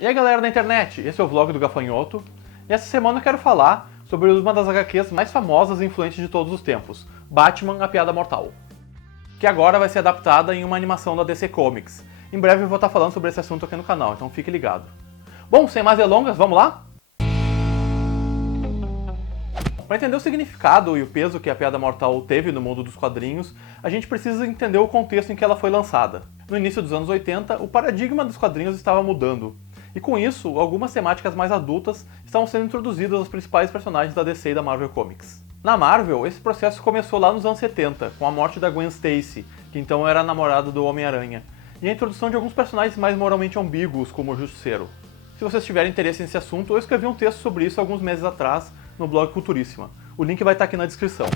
E aí galera da internet, esse é o vlog do Gafanhoto, e essa semana eu quero falar sobre uma das HQs mais famosas e influentes de todos os tempos, Batman, a Piada Mortal, que agora vai ser adaptada em uma animação da DC Comics. Em breve eu vou estar falando sobre esse assunto aqui no canal, então fique ligado. Bom, sem mais delongas, vamos lá? Para entender o significado e o peso que a Piada Mortal teve no mundo dos quadrinhos, a gente precisa entender o contexto em que ela foi lançada. No início dos anos 80, o paradigma dos quadrinhos estava mudando, e com isso, algumas temáticas mais adultas estavam sendo introduzidas aos principais personagens da DC e da Marvel Comics. Na Marvel, esse processo começou lá nos anos 70, com a morte da Gwen Stacy, que então era a namorada do Homem-Aranha, e a introdução de alguns personagens mais moralmente ambíguos, como o Justiceiro. Se vocês tiverem interesse nesse assunto, eu escrevi um texto sobre isso alguns meses atrás, no blog Culturíssima. O link vai estar aqui na descrição.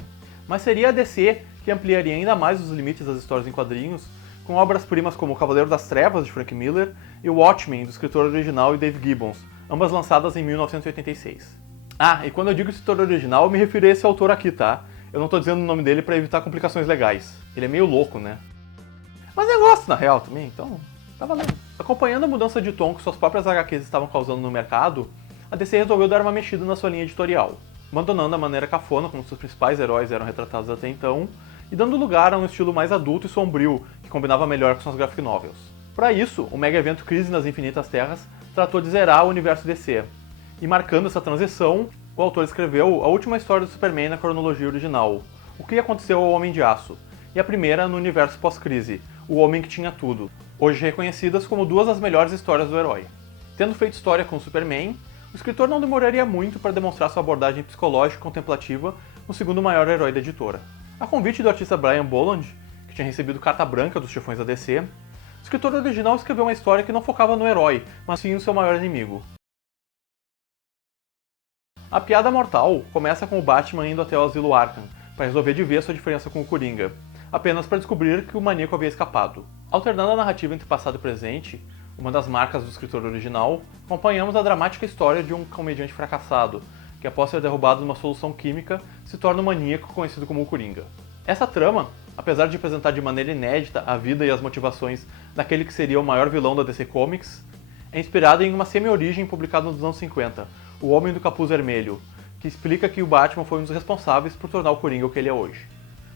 Mas seria a DC que ampliaria ainda mais os limites das histórias em quadrinhos, com obras-primas como O Cavaleiro das Trevas, de Frank Miller, e o Watchmen, do escritor original e Dave Gibbons, ambas lançadas em 1986. Ah, e quando eu digo escritor original, eu me refiro a esse autor aqui, tá? Eu não tô dizendo o nome dele pra evitar complicações legais. Ele é meio louco, né? Mas eu gosto, na real, também, então tá valendo. Acompanhando a mudança de tom que suas próprias HQs estavam causando no mercado, a DC resolveu dar uma mexida na sua linha editorial, abandonando a maneira cafona como seus principais heróis eram retratados até então, e dando lugar a um estilo mais adulto e sombrio, que combinava melhor com suas graphic novels. Para isso, o mega evento Crise nas Infinitas Terras tratou de zerar o universo DC, e marcando essa transição, o autor escreveu a última história do Superman na cronologia original, O que aconteceu ao Homem de Aço, e a primeira no universo pós-crise, O Homem que Tinha Tudo, hoje reconhecidas como duas das melhores histórias do herói. Tendo feito história com o Superman, o escritor não demoraria muito para demonstrar sua abordagem psicológica e contemplativa no segundo maior herói da editora. A convite do artista Brian Bolland, que tinha recebido carta branca dos chefões da DC, o escritor original escreveu uma história que não focava no herói, mas sim no seu maior inimigo. A Piada Mortal começa com o Batman indo até o Asilo Arkham, para resolver de vez sua diferença com o Coringa, apenas para descobrir que o maníaco havia escapado. Alternando a narrativa entre passado e presente, uma das marcas do escritor original, acompanhamos a dramática história de um comediante fracassado, que após ser derrubado numa solução química, se torna um maníaco conhecido como o Coringa. Essa trama, apesar de apresentar de maneira inédita a vida e as motivações daquele que seria o maior vilão da DC Comics, é inspirada em uma semi-origem publicada nos anos 50, O Homem do Capuz Vermelho, que explica que o Batman foi um dos responsáveis por tornar o Coringa o que ele é hoje.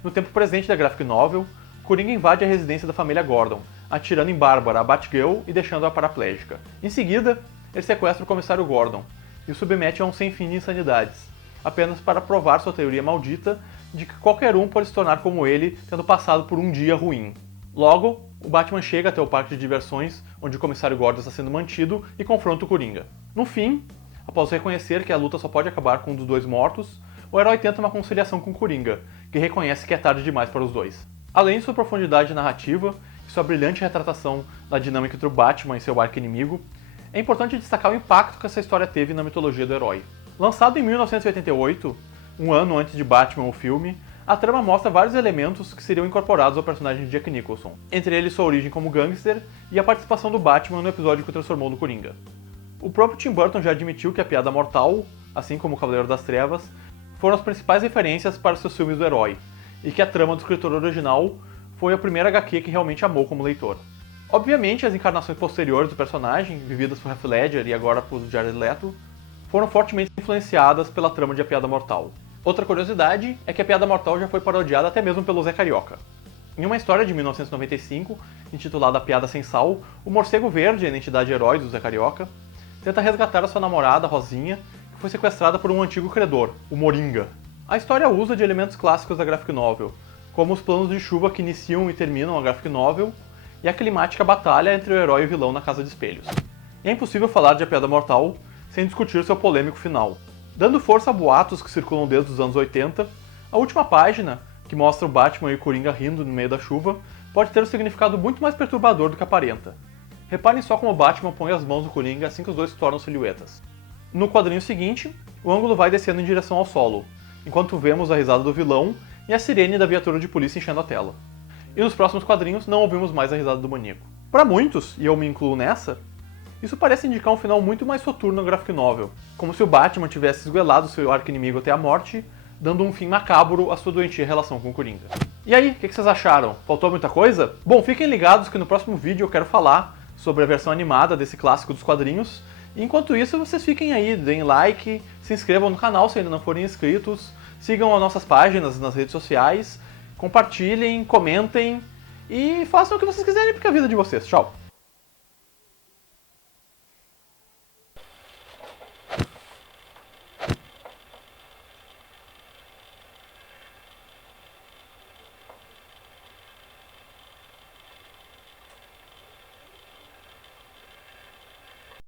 No tempo presente da graphic novel, o Coringa invade a residência da família Gordon, atirando em Bárbara, a Batgirl, e deixando-a paraplégica. Em seguida, ele sequestra o comissário Gordon e o submete a um sem fim de insanidades, apenas para provar sua teoria maldita de que qualquer um pode se tornar como ele, tendo passado por um dia ruim. Logo, o Batman chega até o parque de diversões, onde o comissário Gordon está sendo mantido, e confronta o Coringa. No fim, após reconhecer que a luta só pode acabar com um dos dois mortos, o herói tenta uma conciliação com o Coringa, que reconhece que é tarde demais para os dois. Além de sua profundidade narrativa e sua brilhante retratação da dinâmica entre o Batman e seu arqui-inimigo, é importante destacar o impacto que essa história teve na mitologia do herói. Lançado em 1988, um ano antes de Batman o filme, a trama mostra vários elementos que seriam incorporados ao personagem de Jack Nicholson, entre eles sua origem como gangster e a participação do Batman no episódio que o transformou no Coringa. O próprio Tim Burton já admitiu que a Piada Mortal, assim como o Cavaleiro das Trevas, foram as principais referências para os seus filmes do herói, e que a trama do escritor original foi a primeira HQ que realmente amou como leitor. Obviamente, as encarnações posteriores do personagem, vividas por Heath Ledger e agora por Jared Leto, foram fortemente influenciadas pela trama de A Piada Mortal. Outra curiosidade é que A Piada Mortal já foi parodiada até mesmo pelo Zé Carioca. Em uma história de 1995, intitulada A Piada Sem Sal, o Morcego Verde, a identidade herói do Zé Carioca, tenta resgatar a sua namorada, Rosinha, que foi sequestrada por um antigo credor, o Moringa. A história usa de elementos clássicos da graphic novel, como os planos de chuva que iniciam e terminam a graphic novel, e a climática batalha entre o herói e o vilão na Casa de Espelhos. E é impossível falar de A Piada Mortal sem discutir seu polêmico final. Dando força a boatos que circulam desde os anos 80, a última página, que mostra o Batman e o Coringa rindo no meio da chuva, pode ter um significado muito mais perturbador do que aparenta. Reparem só como o Batman põe as mãos no Coringa assim que os dois se tornam silhuetas. No quadrinho seguinte, o ângulo vai descendo em direção ao solo, enquanto vemos a risada do vilão e a sirene da viatura de polícia enchendo a tela. E nos próximos quadrinhos não ouvimos mais a risada do maníaco. Para muitos, e eu me incluo nessa, isso parece indicar um final muito mais soturno no graphic novel, como se o Batman tivesse esguelado seu arqui-inimigo até a morte, dando um fim macabro à sua doentia relação com o Coringa. E aí, o que vocês acharam? Faltou muita coisa? Bom, fiquem ligados que no próximo vídeo eu quero falar sobre a versão animada desse clássico dos quadrinhos. E enquanto isso, vocês fiquem aí, deem like, se inscrevam no canal se ainda não forem inscritos, sigam as nossas páginas nas redes sociais, compartilhem, comentem e façam o que vocês quiserem porque é a vida de vocês. Tchau!